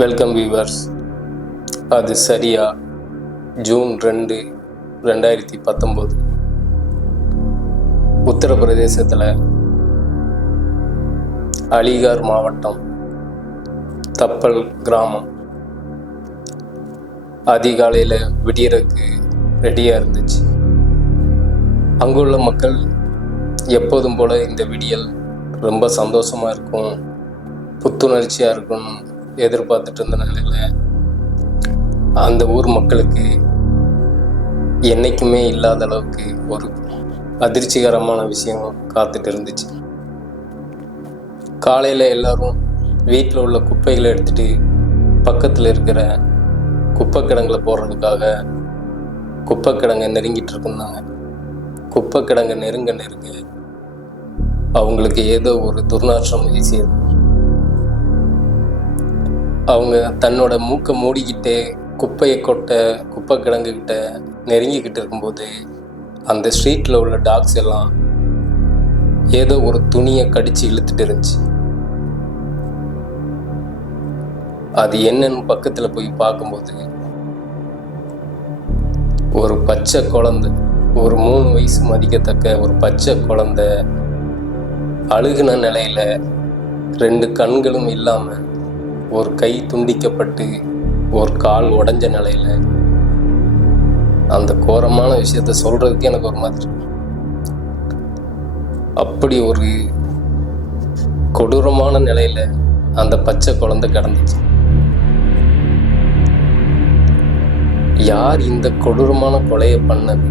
Welcome viewers. அது சரியா June 2, 2019 உத்தரப்பிரதேசத்தில் அலிகார் மாவட்டம் தப்பல் கிராமம் அதிகாலையில் விடியறதுக்கு ரெடியாக இருந்துச்சு. அங்குள்ள மக்கள் எப்போதும் போல் இந்த விடியல் ரொம்ப சந்தோஷமாக இருக்கும், புத்துணர்ச்சியாக இருக்கும்னு எதிர்பார்த்துட்டு இருந்த நிலையில் அந்த ஊர் மக்களுக்கு என்றைக்குமே இல்லாத அளவுக்கு ஒரு அதிர்ச்சிகரமான விஷயம் காத்துட்டு இருந்துச்சு. காலையில் எல்லாரும் வீட்டில் உள்ள குப்பைகளை எடுத்துகிட்டு பக்கத்தில் இருக்கிற குப்பை கிடங்குல போடுறதுக்காக குப்பை கிடங்கை நெருங்கிட்டு இருந்தாங்க. குப்பை கிடங்கை நெருங்க அவங்களுக்கு ஏதோ ஒரு துர்நாற்றம் வீசியது. அவங்க தன்னோட மூக்கை மூடிக்கிட்டே குப்பையை குப்பை கிடங்குகிட்ட நெருங்கிக்கிட்டு இருக்கும்போது அந்த ஸ்ட்ரீட்டில் உள்ள டாக்ஸ் எல்லாம் ஏதோ ஒரு துணியை கடிச்சு இழுத்துட்டு இருந்துச்சு. அது என்னன்னு பக்கத்தில் போய் பார்க்கும்போது ஒரு பச்சை குழந்தை, ஒரு 3 வயசு மதிக்கத்தக்க ஒரு பச்சை குழந்தை அழுகுன நிலையில 2 கண்களும் இல்லாமல், ஒரு கை துண்டிக்கப்பட்டு ஒரு கால் உடைஞ்ச நிலையில, அந்த கோரமான விஷயத்த சொல்றதுக்கு எனக்கு ஒரு மாதிரி, அப்படி ஒரு கொடூரமான நிலையில அந்த பச்சை குழந்தை கிடந்துச்சு. யார் இந்த கொடூரமான கொலையை பண்ணது?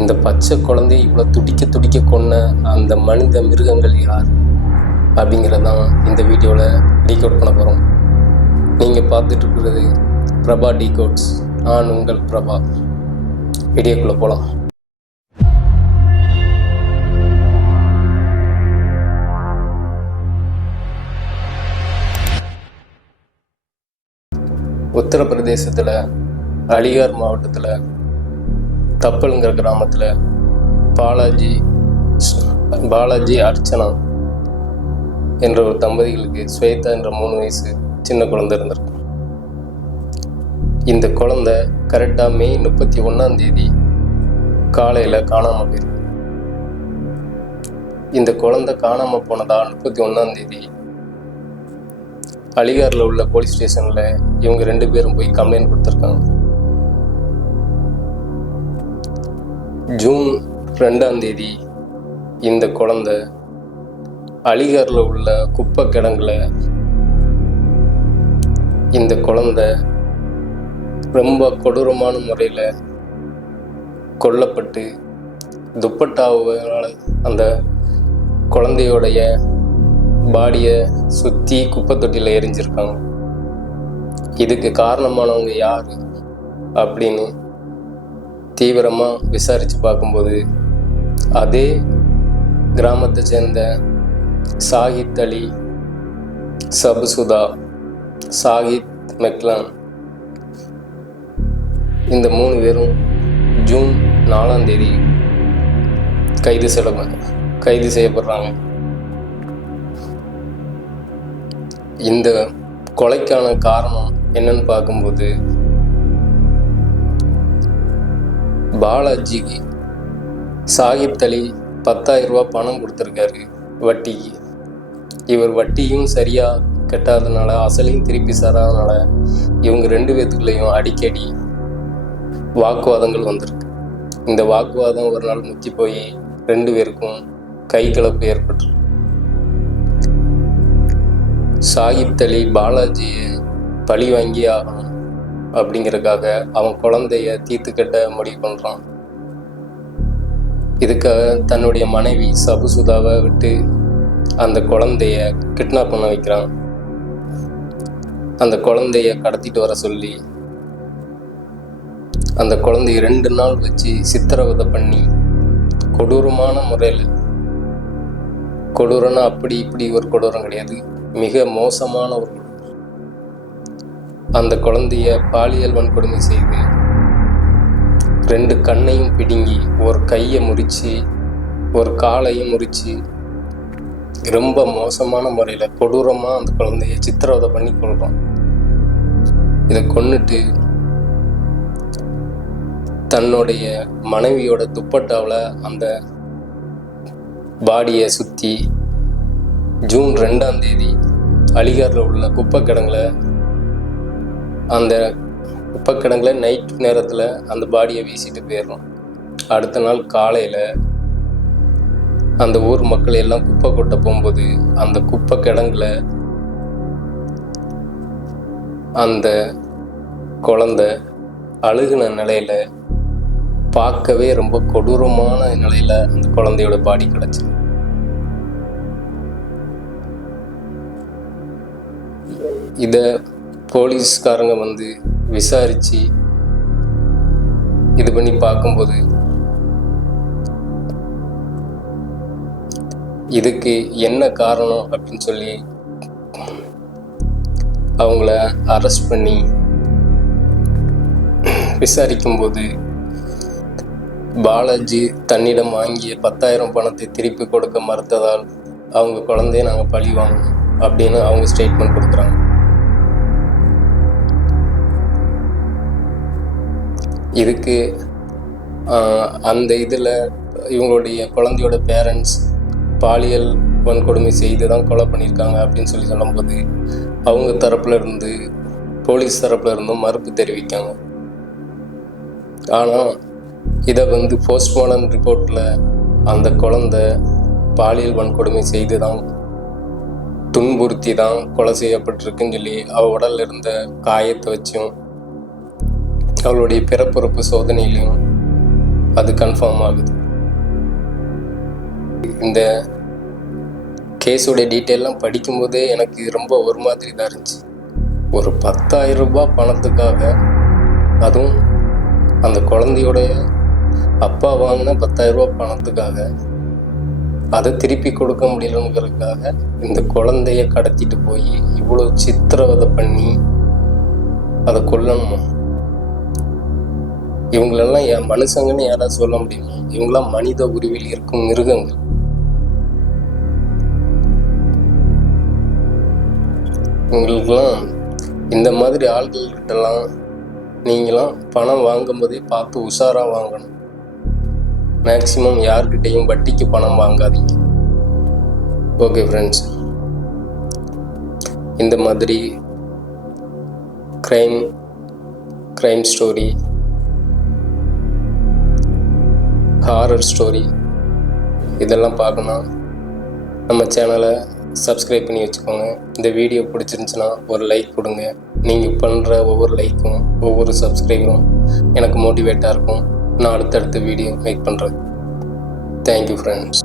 இந்த பச்சை குழந்தைய இவ்வளோ துடிக்க கொன்ன அந்த மனித மிருகங்கள் யார் அப்படிங்கிறதான் இந்த வீடியோவில் டீகோட் பண்ண போகிறோம். நீங்கள் பார்த்துட்டு இருக்கிறது பிரபா டீகோட்ஸ். நான் உங்கள் பிரபா. வீடியோக்குள்ளே போகலாம். உத்தரப்பிரதேசத்தில் அலிகார் மாவட்டத்தில் தப்பலுங்கிற கிராமத்தில் பாலாஜி அர்ச்சனா என்ற ஒரு தம்பதிகளுக்கு ஸ்வேதா என்ற 3 வயசு சின்ன குழந்தை இருந்திருக்கு. இந்த குழந்தை கரெக்டாக மே 31 காலையில் காணாமல் போயிருக்கு. இந்த குழந்தை காணாமல் போனதா 31 அலிகாரில் உள்ள போலீஸ் ஸ்டேஷனில் இவங்க 2 பேரும் போய் கம்ப்ளைண்ட் கொடுத்துருக்காங்க. ஜூன் 2 இந்த குழந்தை அலிகாரில் உள்ள குப்பை கிடங்குல இந்த குழந்தை ரொம்ப கொடூரமான முறையில் கொல்லப்பட்டு துப்பட்டாவால் அந்த குழந்தையோடைய பாடியை சுற்றி குப்பை தொட்டியில் எரிஞ்சிருக்காங்க. இதுக்கு காரணமானவங்க யார் அப்படின்னு தீவிரமாக விசாரித்து பார்க்கும்போது அதே கிராமத்தை சேர்ந்த சாகித் அலி, சபுசுதா, சாகித் மெக்லான், இந்த 3 பேரும் ஜூன் 4 கைது செய்யப்படுறாங்க. இந்த கொலைக்கான காரணம் என்னன்னு பார்க்கும்போது பாலாஜிக்கு சாகித் அலி 10,000 ரூபா பணம் கொடுத்துருக்காரு வட்டிக்கு. இவர் வட்டியும் சரியாக கட்டாதனால, அசலையும் திருப்பி தராதனால இவங்க 2 பேத்துக்குள்ளேயும் அடிக்கடி வாக்குவாதங்கள் வந்திருக்கு. இந்த வாக்குவாதம் ஒரு நாள் முத்தி போய் 2 பேருக்கும் கை கலப்பு ஏற்பட்டு சாகித் அலி பாலாஜியை பழி வாங்கி ஆகணும் அப்படிங்கிறதுக்காக அவன் குழந்தைய தீர்த்து கட்ட முடிவு பண்ணுறான். இதுக்காக தன்னுடைய மனைவி சபுசுதாவை விட்டு அந்த குழந்தைய கிட்னாப் பண்ண வைக்கிறான். அந்த குழந்தைய கடத்திட்டு வர சொல்லி அந்த குழந்தைய 2 நாள் வச்சு சித்திரவதை பண்ணி கொடூரமான முறையில், கொடூரம்னா அப்படி இப்படி ஒரு கொடூரம் கிடையாது, மிக மோசமான ஒரு அந்த குழந்தைய பாலியல் வன்கொடுமை செய்து 2 கண்ணையும் பிடுங்கி, ஒரு கையை முறித்து, ஒரு காலையும் முறித்து, ரொம்ப மோசமான முறையில் கொடூரமாக அந்த குழந்தைய சித்திரவதை பண்ணி கொள்கிறோம். இதை கொன்னுட்டு தன்னுடைய மனைவியோட துப்பட்டாவில் அந்த பாடியை சுற்றி ஜூன் 2ஆம் தேதி அலிகாரில் உள்ள அந்த குப்பைக்கிடங்கில் நைட் நேரத்தில் அந்த பாடியை வீசிட்டு போயிடணும். அடுத்த நாள் காலையில் அந்த ஊர் மக்கள் எல்லாம் குப்பை கொட்ட போகும்போது அந்த குப்பைக்கிடங்குல அந்த குழந்தை அழுகுன நிலையில், பார்க்கவே ரொம்ப கொடூரமான நிலையில் அந்த குழந்தையோட பாடி கிடச்சி. இதை போலீஸ்காரங்க வந்து விசாரித்து இது பண்ணி பார்க்கும்போது இதுக்கு என்ன காரணம் அப்படின்னு சொல்லி அவங்கள அரெஸ்ட் பண்ணி விசாரிக்கும்போது பாலாஜி தன்னிடம் வாங்கிய 10,000 பணத்தை திருப்பி கொடுக்க மறுத்ததால் அவங்க குழந்தைய நாங்கள் பழி வாங்கணும் அப்படின்னு அவங்க ஸ்டேட்மெண்ட் கொடுக்குறாங்க. இதுக்கு அந்த இதில் இவங்களுடைய குழந்தையோட பேரண்ட்ஸ் பாலியல் வன்கொடுமை செய்து தான் கொலை பண்ணியிருக்காங்க அப்படின்னு சொல்லி சொல்லும்போது அவங்க தரப்புல இருந்து போலீஸ் தரப்புல இருந்தும் மறுப்பு தெரிவிக்காங்க. ஆனால் இதை வந்து போஸ்ட்மார்டம் ரிப்போர்ட்டில் அந்த குழந்தை பாலியல் வன்கொடுமை செய்து தான் துன்புறுத்தி தான் கொலை செய்யப்பட்டிருக்குன்னு சொல்லி அவள் உடலில் இருந்த காயத்தை வச்சும் அவளுடைய பிறப்புறுப்பு சோதனையிலையும் அது கன்ஃபார்ம் ஆகுது. இந்த கேஸோடைய டீட்டெயிலாம் படிக்கும்போதே எனக்கு ரொம்ப ஒரு மாதிரி தான் இருந்துச்சு. ஒரு 10,000 ரூபாய் பணத்துக்காக, அதுவும் அந்த குழந்தையோடைய அப்பா வாங்கின 10,000 ரூபாய் பணத்துக்காக அதை திருப்பி கொடுக்க முடியலங்கிறதுக்காக இந்த குழந்தைய கடத்திட்டு போய் இவ்வளோ சித்திரவதை பண்ணி அதை கொல்லணுமா? இவங்களெல்லாம் என் மனுஷங்கன்னு யாராவது சொல்ல முடியுமா? இவங்களாம் மனித உருவில் இருக்கும் மிருகங்கள். இவங்களுக்கெல்லாம் இந்த மாதிரி ஆள்கள்கிட்டலாம் நீங்களாம் பணம் வாங்கும் போதே பார்த்து உஷாராக வாங்கணும். மேக்சிமம் யார்கிட்டையும் வட்டிக்கு பணம் வாங்காதீங்க. ஓகே ஃப்ரெண்ட்ஸ், இந்த மாதிரி க்ரைம் ஸ்டோரி, ஹாரர் ஸ்டோரி இதெல்லாம் பார்க்கணும். நம்ம சேனலை சப்ஸ்கிரைப் பண்ணி வச்சுக்கோங்க. இந்த வீடியோ பிடிச்சிருந்துச்சுன்னா ஒரு லைக் கொடுங்க. நீங்கள் பண்ணுற ஒவ்வொரு லைக்கும் ஒவ்வொரு சப்ஸ்கிரைபரும் எனக்கு மோட்டிவேட்டாக இருக்கும். நான் அடுத்தடுத்த வீடியோ மேக் பண்ணுறேன். Thank you friends.